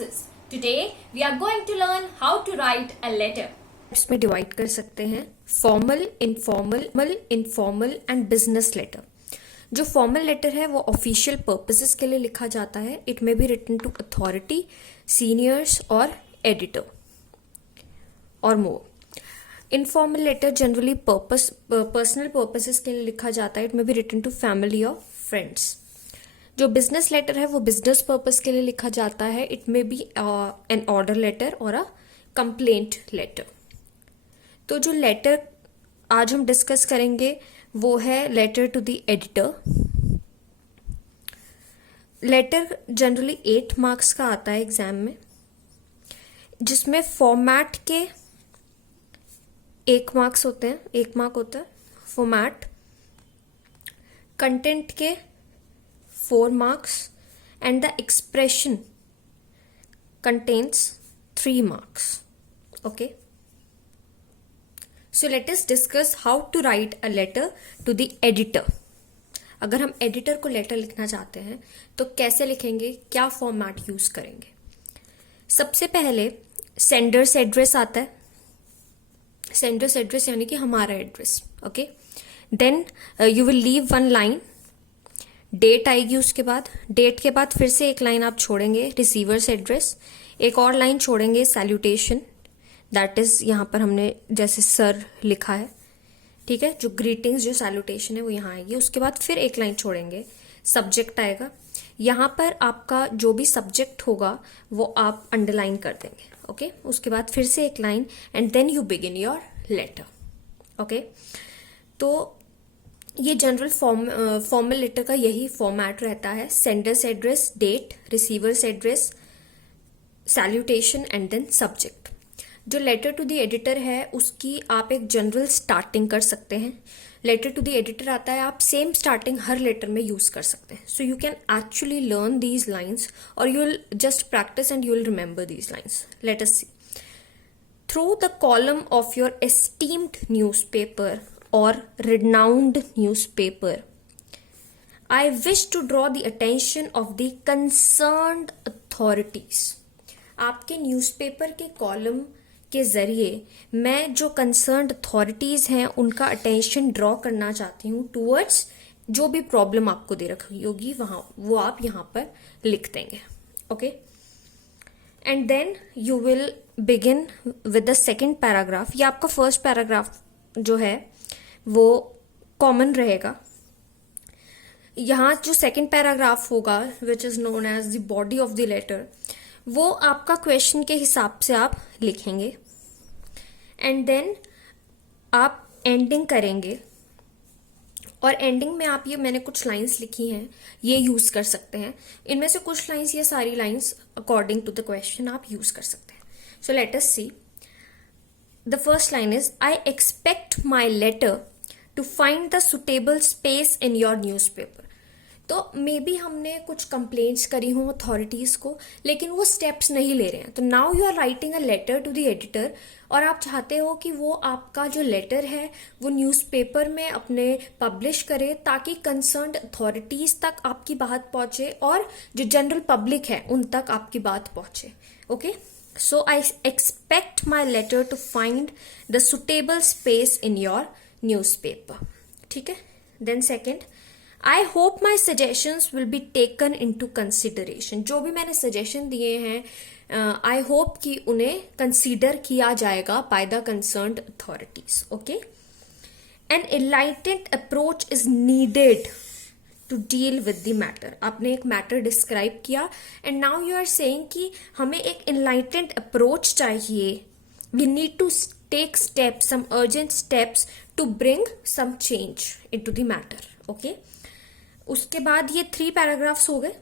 classes. Today we are going to learn how to write a letter. इसमें divide कर सकते हैं formal, informal and business letter. जो formal letter है वो ऑफिशियल पर्पसेस के लिए लिखा जाता है. It may be written to authority, seniors और एडिटर और more. Informal letter generally personal purposes के लिए लिखा जाता है. It may be written to family और फ्रेंड्स. जो बिजनेस लेटर है वो बिजनेस पर्पस के लिए लिखा जाता है. It may be N order letter और अ कंप्लेंट लेटर. तो जो लेटर आज हम डिस्कस करेंगे वो है letter to the editor. Letter generally 8 marks का आता है एग्जाम में, जिसमें फॉर्मेट के 1 मार्क्स होते हैं, 1 मार्क होता है फॉर्मेट. कंटेंट के 4 marks and the expression contains 3 marks. Okay. So let us discuss how to write a letter to the editor. अगर हम एडिटर को लेटर लिखना चाहते हैं तो कैसे लिखेंगे, क्या फॉर्मेट यूज करेंगे. सबसे पहले सेंडर्स एड्रेस आता है. सेंडर्स एड्रेस यानी कि हमारा address. Okay. Then you will leave 1 line. Date आएगी उसके बाद. डेट के बाद फिर से 1 लाइन आप छोड़ेंगे रिसीवर्स एड्रेस. एक और लाइन छोड़ेंगे सैल्यूटेशन. दैट इज यहां पर हमने जैसे सर लिखा है, ठीक है. जो ग्रीटिंग्स, जो सैल्यूटेशन है वो यहां आएगी. उसके बाद फिर 1 लाइन छोड़ेंगे. सब्जेक्ट आएगा. यहां पर आपका जो भी सब्जेक्ट होगा वो आप अंडरलाइन कर देंगे. ओके. उसके बाद फिर से 1 line and then you begin your letter. Okay. तो ये जनरल फॉर्मल लेटर का यही फॉर्मेट रहता है. Sender's address, date, receiver's address, salutation and then subject. जो लेटर टू द एडिटर है उसकी आप एक जनरल स्टार्टिंग कर सकते हैं. लेटर टू द एडिटर आता है, आप सेम स्टार्टिंग हर लेटर में यूज कर सकते हैं. So you can actually learn these lines और you will just practice and you will remember these lines. Let us see. Through the column of your esteemed newspaper or renowned newspaper, I wish to draw the attention of the concerned authorities. आपके newspaper के column के जरिए मैं जो concerned authorities हैं उनका attention draw करना चाहती हूँ टूवर्ड्स जो भी प्रॉब्लम आपको दे रखी होगी वहां, वो आप यहां पर लिख देंगे. Okay. And then you will begin with the second paragraph. ये आपका फर्स्ट पैराग्राफ जो है वो कॉमन रहेगा. यहां जो सेकंड पैराग्राफ होगा which is known as the body of the letter, वो आपका क्वेश्चन के हिसाब से आप लिखेंगे. एंड देन आप एंडिंग करेंगे और एंडिंग में आप ये मैंने कुछ लाइंस लिखी हैं ये यूज कर सकते हैं. इनमें से कुछ लाइंस, ये सारी lines according to the question आप यूज कर सकते हैं. So let us see. The first line is, I expect my letter to find the suitable space in your newspaper. तो मे बी हमने कुछ कंप्लेंट्स करी हो अथॉरिटीज को, लेकिन वो स्टेप्स नहीं ले रहे हैं. तो now you are writing a letter to the editor और आप चाहते हो कि वो आपका जो लेटर है वो न्यूज़पेपर में अपने पब्लिश करे ताकि कंसर्न्ड अथॉरिटीज तक आपकी बात पहुंचे और जो जनरल पब्लिक है उन तक आपकी बात पहुंचे. Okay. So I expect my letter to find the suitable space in your newspaper. ठीक है. Then second, I hope my suggestions will be taken into consideration. जो भी मैंने suggestion दिए हैं I hope कि उन्हें consider किया जाएगा by the concerned authorities. Okay. An enlightened approach is needed to deal with the matter. आपने एक मैटर डिस्क्राइब किया and now you are saying कि हमें एक enlightened अप्रोच चाहिए. We need to take steps, some urgent steps to bring some change into the matter. Okay. उसके बाद ये 3 पैराग्राफ्स हो गए.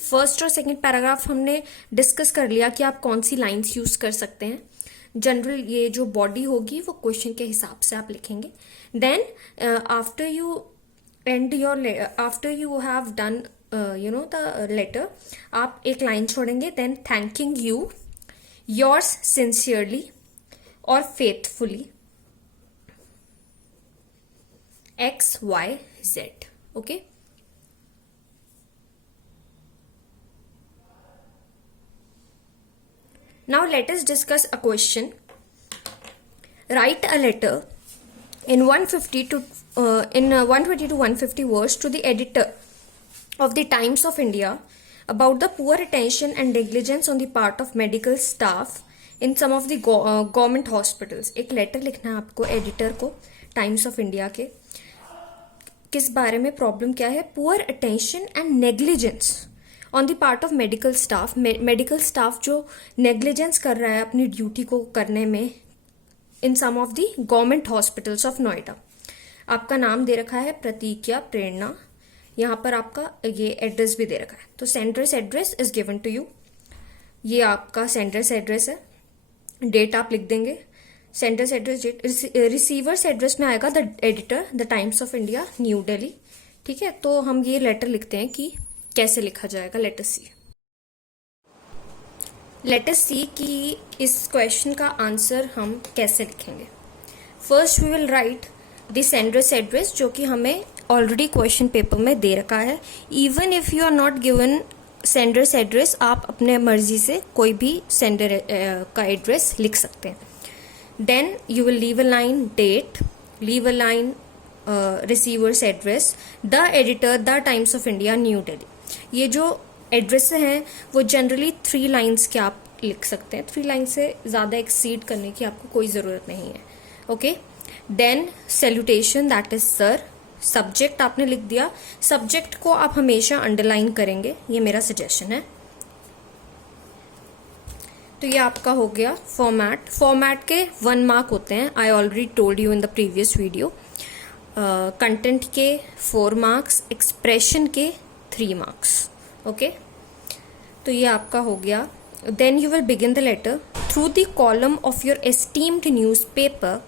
फर्स्ट और सेकंड पैराग्राफ हमने डिस्कस कर लिया कि आप कौन सी लाइन्स यूज कर सकते हैं. जनरल ये जो बॉडी होगी वो क्वेश्चन के हिसाब से आप लिखेंगे. Then after you have done the letter, आप एक लाइन छोड़ेंगे. Then thanking you, yours sincerely और faithfully XYZ. Okay. Now let us discuss a question. Write a letter in 120 to 150 words to the editor of the Times of India about the poor attention and negligence on the part of medical staff in some of the government hospitals. एक letter लिखना है आपको editor को times of India के, किस बारे में, problem क्या है, poor attention and negligence on the part of medical staff. Medical staff जो नेग्लिजेंस कर रहा है अपनी ड्यूटी को करने में in some of the government hospitals of Noida. आपका नाम दे रखा है प्रतीक या प्रेरणा, यहाँ पर आपका ये एड्रेस भी दे रखा है. तो sender's address is given to you. ये आपका सेंडर्स एड्रेस है, डेट आप लिख देंगे. Sender's address, date. Receiver's address में आएगा the editor, the Times of India, new Delhi. ठीक है, तो हम ये लेटर लिखते हैं कि कैसे लिखा जाएगा. लेटर सी. लेटर सी की इस क्वेश्चन का आंसर हम कैसे लिखेंगे. First we will write the sender's address, जो कि हमें ऑलरेडी क्वेश्चन पेपर में दे रखा है. Even if you are not given sender's address, आप अपने मर्जी से कोई भी सेंडर का एड्रेस लिख सकते हैं. Then you will leave a line date, leave a line receiver's address, the editor, the Times of India, new Delhi. ये जो एड्रेस हैं वो जनरली 3 लाइन्स के आप लिख सकते हैं. 3 लाइन से ज़्यादा एक्सीड करने की आपको कोई ज़रूरत नहीं है. Okay. Then salutation, that is sir. Subject आपने लिख दिया. सब्जेक्ट को आप हमेशा अंडरलाइन करेंगे, ये मेरा सजेशन है. तो ये आपका हो गया फॉर्मेट. फॉर्मेट के 1 मार्क होते हैं, I already told you in the previous video. Content के 4 मार्क्स, एक्सप्रेशन के 3 मार्क्स. ओके. तो ये आपका हो गया. Then you will begin the letter. Through the column of your esteemed newspaper,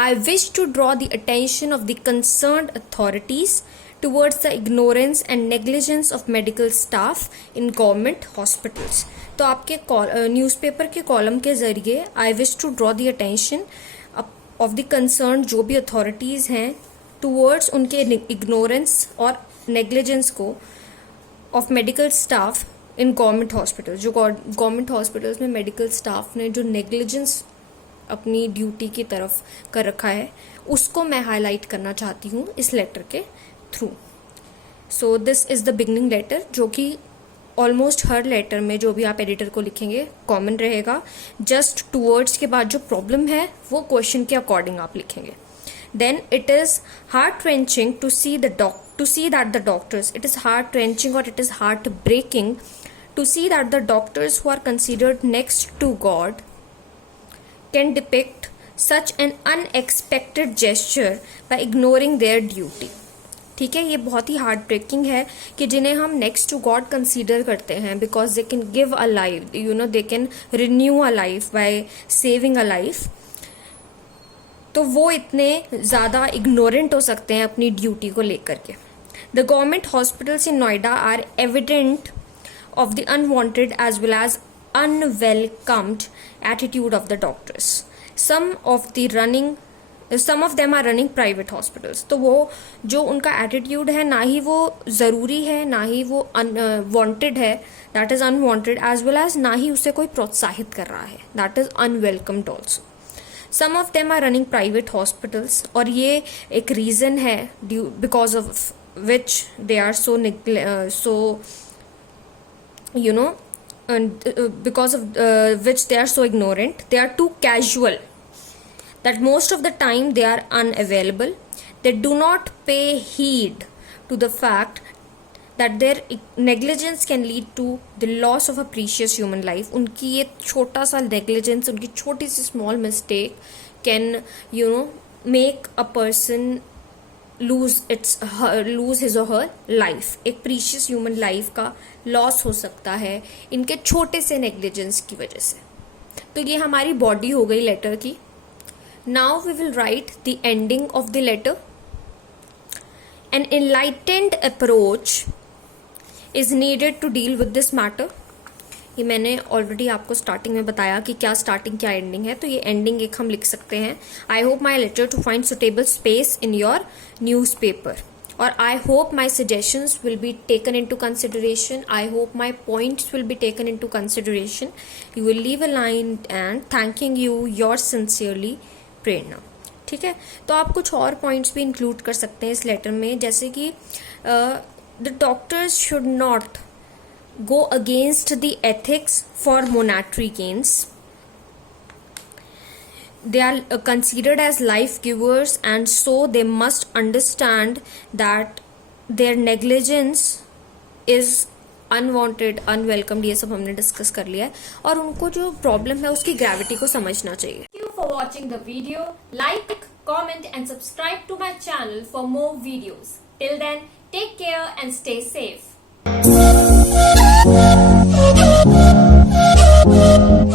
I wish to draw the attention of the concerned authorities towards the ignorance and negligence of medical staff in government hospitals. तो आपके newspaper के column के जरिए I wish to draw the attention of the concerned, जो भी authorities हैं, towards उनके ignorance और negligence को of medical staff in government hospitals. जो government hospitals में medical staff ने जो negligence अपनी ड्यूटी की तरफ कर रखा है, उसको मैं हाईलाइट करना चाहती हूँ इस लेटर के through. So this is the beginning letter, जो कि ऑलमोस्ट हर लेटर में जो भी आप एडिटर को लिखेंगे कॉमन रहेगा. जस्ट 2 वर्ड्स के बाद जो प्रॉब्लम है वो क्वेश्चन के अकॉर्डिंग आप लिखेंगे. Then it is heart wrenching to see that the doctors, it is heart wrenching और it is heartbreaking to see that the doctors who are considered next to God can depict such an unexpected gesture by ignoring their duty. ठीक है, ये बहुत ही heart breaking है कि जिन्हें हम next to God consider करते हैं, because they can give a life, you know, they can renew a life by saving a life. तो वो इतने ज़्यादा इग्नोरेंट हो सकते हैं अपनी ड्यूटी को लेकर के. The government hospitals in Noida are evident of the unwanted as well as unwelcomed attitude of the doctors. Some of them are running private hospitals. तो वो जो उनका attitude है, ना ही वो ज़रूरी है, ना ही वो wanted है, that is unwanted, as well as ना ही उसे कोई प्रोत्साहित कर रहा है, that is unwelcomed also. Some of them are running private hospitals, और ये एक reason है because of which they are because of which they are so ignorant. They are too casual, that most of the time they are unavailable. They do not pay heed to the fact that their negligence can lead to the loss of a precious human life. उनकी ये छोटा सा negligence, उनकी छोटी सी small mistake can, make a person lose his or her life. एक precious human life का loss हो सकता है इनके छोटे से नेग्लिजेंस की वजह से. तो ये हमारी बॉडी हो गई लेटर की. Now we will write the ending of the letter. An enlightened approach is needed to deal with this matter. ये मैंने ऑलरेडी आपको स्टार्टिंग में बताया कि क्या स्टार्टिंग क्या एंडिंग है, तो ये एंडिंग एक हम लिख सकते हैं. I hope my letter to find suitable space in your newspaper. और I hope my suggestions will be taken into consideration. I hope my points will be taken into consideration. You will leave a line and thanking you, yours sincerely, प्रेरणा. ठीक है, तो आप कुछ और points भी include कर सकते हैं इस लेटर में, जैसे कि the doctors should not go against the ethics for monetary gains. They are considered as life givers, and so they must understand that their negligence is unwanted, unwelcomed. ये सब हमने डिस्कस कर लिया है, और उनको जो प्रॉब्लम है उसकी ग्रेविटी को समझना चाहिए. Thank you for watching the video. Like, comment and subscribe to my channel for more videos. Till then, take care and stay safe.